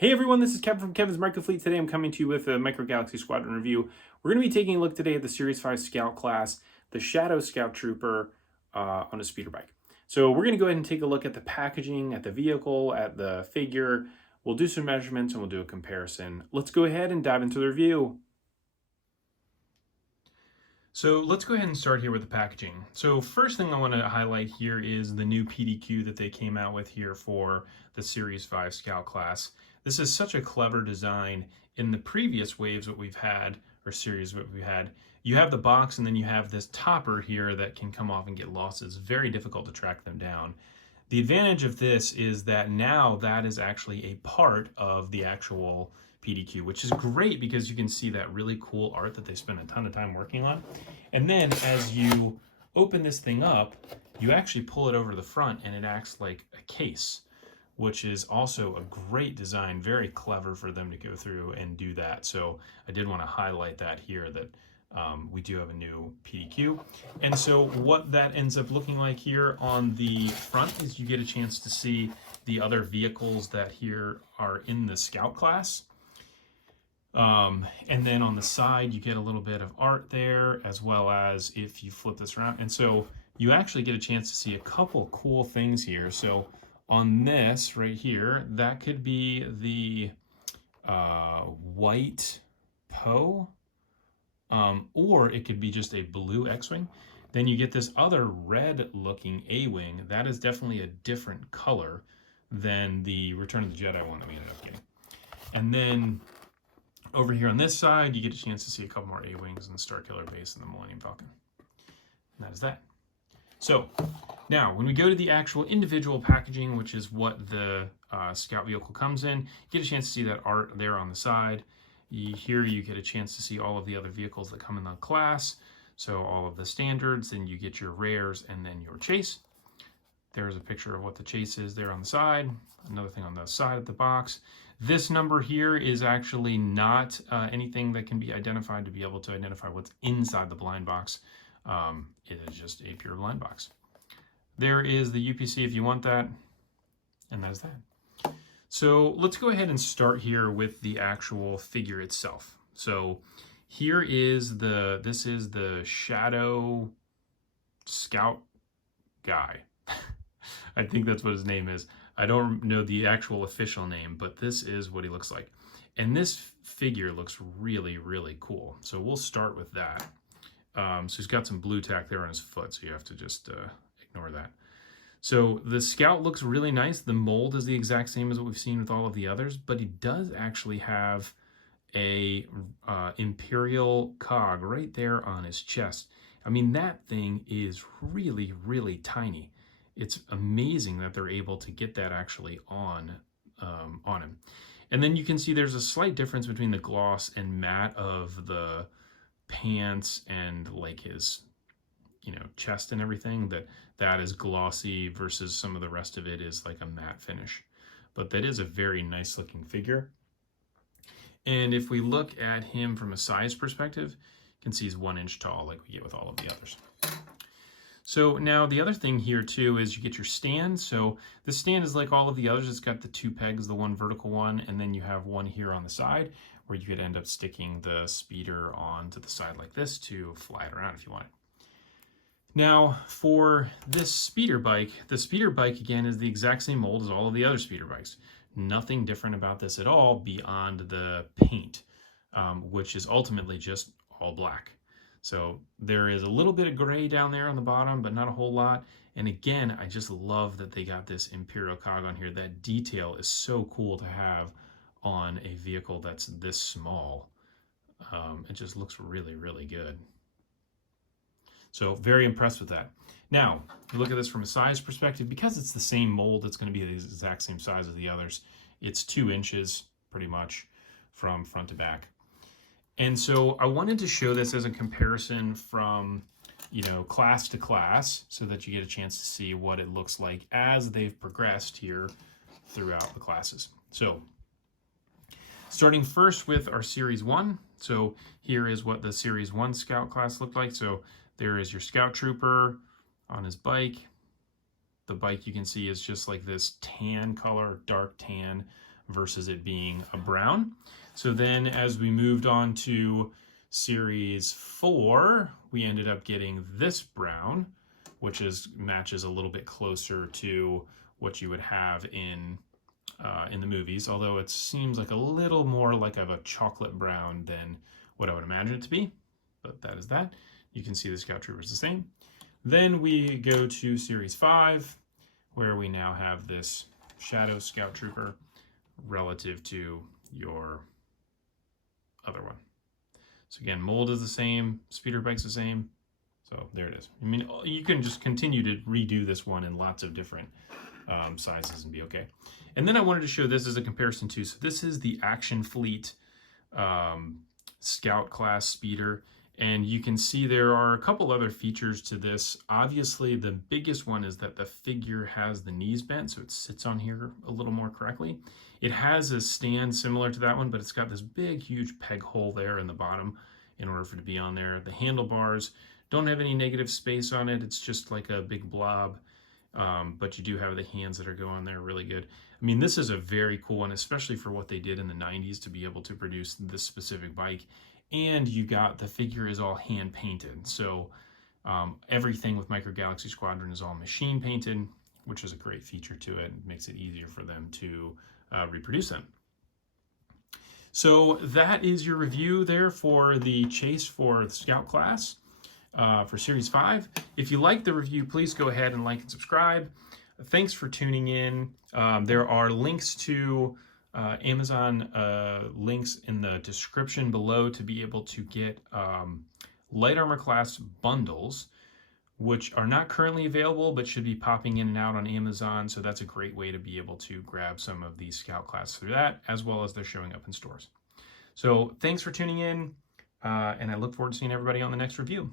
Hey everyone, this is Kevin from Kevin's Microfleet. Today I'm coming to you with a Micro Galaxy Squadron review. We're going to be taking a look today at the Series 5 Scout class, the Shadow Scout Trooper on a speeder bike. So we're going to go ahead and take a look at the packaging, at the vehicle, at the figure. We'll do some measurements and we'll do a comparison. Let's go ahead and dive into the review. So let's go ahead and start here with the packaging. So first thing I want to highlight here is the new PDQ that they came out with here for the Series 5 Scout class. This is such a clever design. In the previous waves that we've had, or series that we've had, you have the box and then you have this topper here that can come off and get lost. It's very difficult to track them down. The advantage of this is that now that is actually a part of the actual PDQ, which is great because you can see that really cool art that they spent a ton of time working on. And then as you open this thing up, you actually pull it over to the front and it acts like a case, which is also a great design, very clever for them to go through and do that. So I did want to highlight that here, that we do have a new PDQ. And so what that ends up looking like here on the front is you get a chance to see the other vehicles that here are in the Scout class. And then on the side, you get a little bit of art there, as well as if you flip this around. And so you actually get a chance to see a couple cool things here. So on this right here, that could be the white Poe, or it could be just a blue X-Wing. Then you get this other red looking A-Wing. That is definitely a different color than the Return of the Jedi one that we ended up getting. And then over here on this side, you get a chance to see a couple more A-Wings and the Starkiller base and the Millennium Falcon. And that is that. So now, when we go to the actual individual packaging, which is what the Scout vehicle comes in, you get a chance to see that art there on the side. Here you get a chance to see all of the other vehicles that come in the class. So all of the standards, then you get your rares and then your chase. There's a picture of what the chase is there on the side. Another thing on the side of the box. This number here is actually not anything that can be identified to be able to identify what's inside the blind box. It is just a pure blind box. There is the UPC if you want that, and that is that. So let's go ahead and start here with the actual figure itself. So here is this is the Shadow Scout guy. I think that's what his name is. I don't know the actual official name, but this is what he looks like. And this figure looks really, really cool. So we'll start with that. So he's got some blue tack there on his foot, so you have to just ignore that. So the Scout looks really nice. The mold is the exact same as what we've seen with all of the others, but he does actually have a Imperial cog right there on his chest. I mean, that thing is really, really tiny. It's amazing that they're able to get that actually on him. And then you can see there's a slight difference between the gloss and matte of the pants and like his, chest and everything. That is glossy versus some of the rest of it is like a matte finish. But that is a very nice looking figure. And if we look at him from a size perspective, you can see he's 1 inch tall like we get with all of the others. So now the other thing here too is you get your stand. So the stand is like all of the others. It's got the 2 pegs, the one vertical one, and then you have one here on the side where you could end up sticking the speeder onto the side like this to fly it around if you want it. Now for this speeder bike, the speeder bike again is the exact same mold as all of the other speeder bikes. Nothing different about this at all beyond the paint, which is ultimately just all black. So there is a little bit of gray down there on the bottom, but not a whole lot. And again, I just love that they got this Imperial cog on here. That detail is so cool to have on a vehicle that's this small. It just looks really, really good. So very impressed with that. Now, you look at this from a size perspective, because it's the same mold, it's going to be the exact same size as the others. It's 2 inches pretty much from front to back. And so I wanted to show this as a comparison from, class to class so that you get a chance to see what it looks like as they've progressed here throughout the classes. So starting first with our Series 1. So here is what the Series 1 Scout class looked like. So there is your Scout Trooper on his bike. The bike you can see is just like this tan color, dark tan, versus it being a brown. So then as we moved on to Series 4, we ended up getting this brown, which matches a little bit closer to what you would have in the movies, although it seems like a little more like of a chocolate brown than what I would imagine it to be, but that is that. You can see the Scout Trooper is the same. Then we go to Series 5, where we now have this Shadow Scout Trooper relative to your other one. So again, mold is the same, speeder bike's the same. So there it is. I mean, you can just continue to redo this one in lots of different sizes and be okay. And then I wanted to show this as a comparison too. So this is the Action Fleet Scout class speeder. And you can see there are a couple other features to this. Obviously, the biggest one is that the figure has the knees bent, so it sits on here a little more correctly. It has a stand similar to that one, but it's got this big, huge peg hole there in the bottom in order for it to be on there. The handlebars don't have any negative space on it. It's just like a big blob, but you do have the hands that are going there really good. I mean, this is a very cool one, especially for what they did in the 90s to be able to produce this specific bike. And you got the figure is all hand painted. So everything with Micro Galaxy Squadron is all machine painted, which is a great feature to it. It makes it easier for them to reproduce them. So that is your review there for the chase for the Scout class for Series 5. If you like the review, please go ahead and like and subscribe. Thanks for tuning in. There are links to Amazon links in the description below to be able to get light armor class bundles, which are not currently available but should be popping in and out on Amazon. So that's a great way to be able to grab some of these Scout class through that, as well as they're showing up in stores. So thanks for tuning in, and I look forward to seeing everybody on the next review.